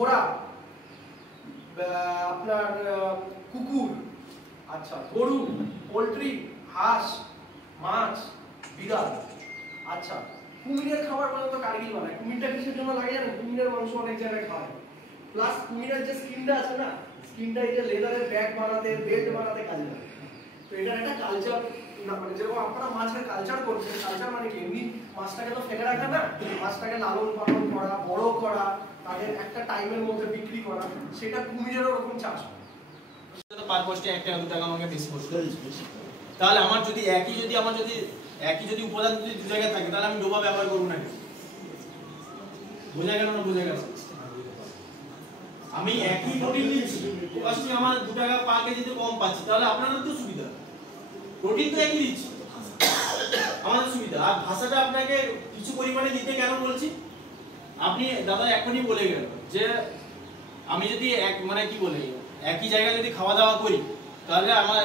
ঘোড়া, আপনার কুকুর, আচ্ছা গরু, পোল্ট্রি, হাঁস, মাছ, বিড়াল। আচ্ছা কুমিরের খাবার বলতে কার্গিল বানায়। কুমিরটা কিসের জন্য লাগে জানেন? কুমিরের মাংস অনেক জায়গায় খায়। প্লাস কুমিরের যে স্কিনটা আছে না, স্কিনটা এই যে লেদারের ব্যাগ বানাতে, বেল্ট বানাতে কাজে লাগে। তো এটা একটা কালচার না, মানে যেরকম আপনারা মাছের কালচার করছেন, কালচার মানে কি এমনি মাছটাকে তো ফেলে রাখা না, মাছটাকে লালন পালন করা, বড় করা, তাদের একটা টাইমের মধ্যে বিক্রি করা, সেটা কুমিরেরও ওরকম চাষ হয়। সেটা পার পোস্টে 1 টাকা 2 টাকা আমাকে বেশি পড়ছে। তাহলে আমার যদি একই যদি উপাদান যদি দু জায়গায় থাকে তাহলে আমি ডোবা ব্যবহার করব না। বোঝা গেল না? বোঝা গেল? আমি একই প্রোটিন নিচ্ছি, কস্টিং আমার 2 টাকা পার কেজিতে কম পাচ্ছি, তাহলে আপনাদের তো সুবিধা। প্রোটিন তো একই দিচ্ছি, আমাদের সুবিধা। আর ভাষাটা আপনাকে কিছু পরিমাণে দিতে কেন বলছি, আপনি দাদা এখনই বলে গেল যে আমি যদি মানে কি বলে একই জায়গায় যদি খাওয়া দাওয়া করি তাহলে আমার